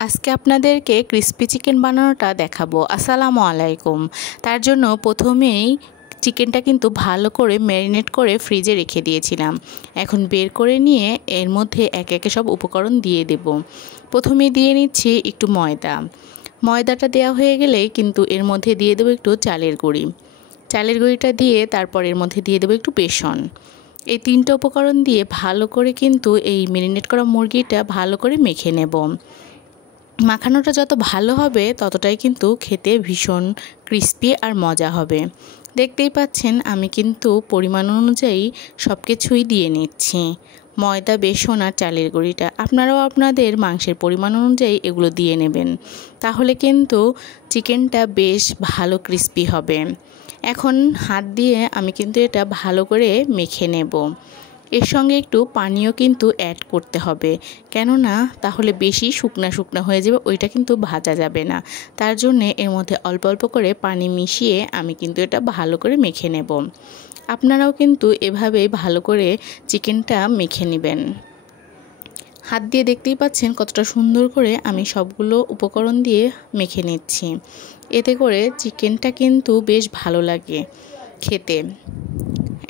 আজকে আপনাদেরকে crispy chicken বানানোটা দেখাবো। আসসালামু আলাইকুম। তার জন্য প্রথমেই চিকেনটা কিন্তু ভালো করে ম্যারিনেট করে ফ্রিজে রেখে দিয়েছিলাম। এখন বের করে নিয়ে এর মধ্যে একে একে সব উপকরণ দিয়ে দেব। প্রথমে দিয়ে নিচ্ছি একটু ময়দাটা দেওয়া হয়ে গেলেই কিন্তু এর মধ্যে দিয়ে দেবো একটু চালের গুঁড়িটা দিয়ে তারপর এর মধ্যে দিয়ে দেবো একটু বেসন। এই তিনটা উপকরণ দিয়ে ভালো করে কিন্তু এই ম্যারিনেট করা মুরগিটা ভালো করে মেখে নেব। মাখানোটা যত ভালো হবে ততটাই কিন্তু খেতে ভীষণ ক্রিস্পি আর মজা হবে। দেখতেই পাচ্ছেন আমি কিন্তু পরিমাণ অনুযায়ী সব কিছুই দিয়ে নিচ্ছি, ময়দা, বেসন আর চালের গুঁড়িটা। আপনারাও আপনাদের মাংসের পরিমাণ অনুযায়ী এগুলো দিয়ে নেবেন, তাহলে কিন্তু চিকেনটা বেশ ভালো ক্রিস্পি হবে। এখন হাত দিয়ে আমি কিন্তু এটা ভালো করে মেখে নেব। এর সঙ্গে একটু পানিও কিন্তু অ্যাড করতে হবে, কেননা তাহলে বেশি শুকনা হয়ে যাবে, ওইটা কিন্তু ভাজা যাবে না। তার জন্যে এর মধ্যে অল্প অল্প করে পানি মিশিয়ে আমি কিন্তু এটা ভালো করে মেখে নেব। আপনারাও কিন্তু এভাবেই ভালো করে চিকেনটা মেখে নেবেন। হাত দিয়ে দেখতেই পাচ্ছেন কতটা সুন্দর করে আমি সবগুলো উপকরণ দিয়ে মেখে নিচ্ছি। এতে করে চিকেনটা কিন্তু বেশ ভালো লাগে খেতে।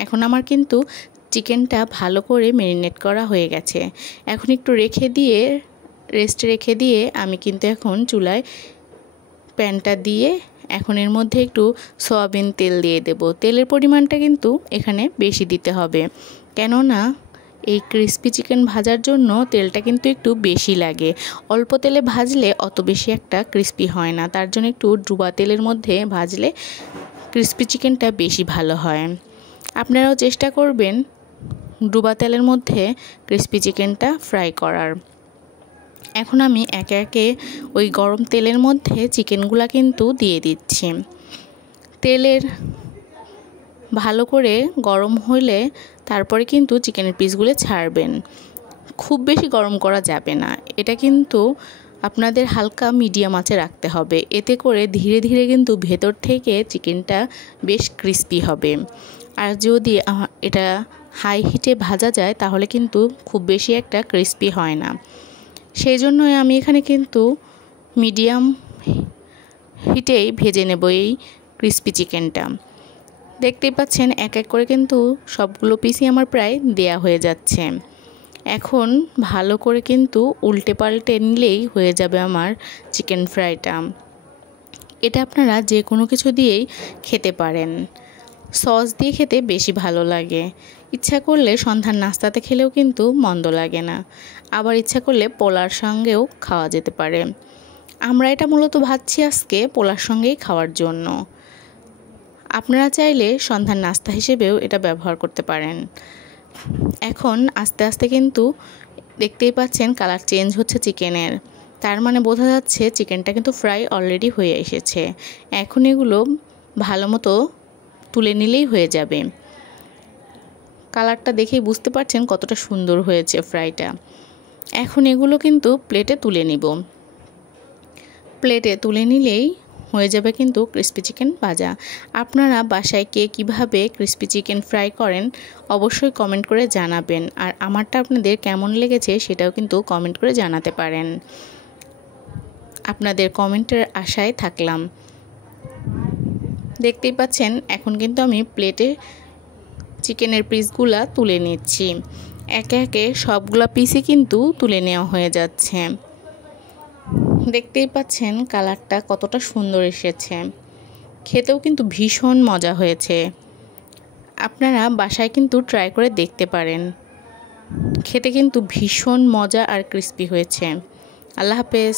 এখন আমার কিন্তু চিকেনটা ভালো করে ম্যারিনেট করা হয়ে গেছে। এখন একটু রেস্টে রেখে দিয়ে আমি কিন্তু এখন চুলায় প্যানটা দিয়ে এখন এর মধ্যে একটু সয়াবিন তেল দিয়ে দেব। তেলের পরিমাণটা কিন্তু এখানে বেশি দিতে হবে, কেননা এই ক্রিস্পি চিকেন ভাজার জন্য তেলটা কিন্তু একটু বেশি লাগে। অল্প তেলে ভাজলে অত বেশি একটা ক্রিস্পি হয় না, তার জন্য একটু ডুবা তেলের মধ্যে ভাজলে ক্রিস্পি চিকেনটা বেশি ভালো হয়। আপনারাও চেষ্টা করবেন ডুবা তেলের মধ্যে ক্রিস্পি চিকেনটা ফ্রাই করার। এখন আমি একে একে ওই গরম তেলের মধ্যে চিকেনগুলা কিন্তু দিয়ে দিচ্ছি। তেলের ভালো করে গরম হলে তারপরে কিন্তু চিকেনের পিসগুলো ছাড়বেন। খুব বেশি গরম করা যাবে না, এটা কিন্তু আপনাদের হালকা মিডিয়াম আঁচে রাখতে হবে। এতে করে ধীরে ধীরে কিন্তু ভেতর থেকে চিকেনটা বেশ ক্রিস্পি হবে। আর যদি এটা হাই হিটে ভাজা যায় তাহলে কিন্তু খুব বেশি একটা ক্রিস্পি হয় না। সেই জন্যই আমি এখানে কিন্তু মিডিয়াম হিটেই ভেজে নেব এই ক্রিস্পি চিকেনটা। দেখতেই পাচ্ছেন এক এক করে কিন্তু সবগুলো পিসই আমার প্রায় দেয়া হয়ে যাচ্ছে। এখন ভালো করে কিন্তু উল্টে পাল্টে নিলেই হয়ে যাবে আমার চিকেন ফ্রাইটা। এটা আপনারা যে কোনো কিছু দিয়েই খেতে পারেন। সস দিয়ে খেতে বেশি ভালো লাগে। ইচ্ছা করলে সন্ধ্যার নাস্তাতে খেলেও কিন্তু মন্দ লাগে না। আবার ইচ্ছা করলে পোলার সঙ্গেও খাওয়া যেতে পারে। আমরা এটা মূলত ভাবছি আজকে পোলার সঙ্গেই খাওয়ার জন্য। আপনারা চাইলে সন্ধ্যার নাস্তা হিসেবেও এটা ব্যবহার করতে পারেন। এখন আস্তে আস্তে কিন্তু দেখতেই পাচ্ছেন কালার চেঞ্জ হচ্ছে চিকেনের, তার মানে বোঝা যাচ্ছে চিকেনটা কিন্তু ফ্রাই অলরেডি হয়ে এসেছে। এখন এগুলো ভালো মতো তুলে নিলেই হয়ে যাবে। কালারটা দেখেই বুঝতে পারছেন কতটা সুন্দর হয়েছে ফ্রাইটা। এখন এগুলো কিন্তু প্লেটে তুলে নিব। প্লেটে তুলে নিলেই হয়ে যাবে কিন্তু ক্রিস্পি চিকেন ভাজা। আপনারা বাসায় কে কীভাবে ক্রিস্পি চিকেন ফ্রাই করেন অবশ্যই কমেন্ট করে জানাবেন, আর আমারটা আপনাদের কেমন লেগেছে সেটাও কিন্তু কমেন্ট করে জানাতে পারেন। আপনাদের কমেন্টের আশায় থাকলাম। দেখতেই পাচ্ছেন এখন কিন্তু আমি প্লেটে চিকেনের পিসগুলা তুলে নিচ্ছি। একে একে সবগুলা পিসই কিন্তু তুলে নেওয়া হয়ে যাচ্ছে। দেখতেই পাচ্ছেন কালারটা কতটা সুন্দর এসেছে, খেতেও কিন্তু ভীষণ মজা হয়েছে। আপনারা বাসায় কিন্তু ট্রাই করে দেখতে পারেন, খেতে কিন্তু ভীষণ মজা আর ক্রিস্পি হয়েছে। আল্লাহ হাফেজ।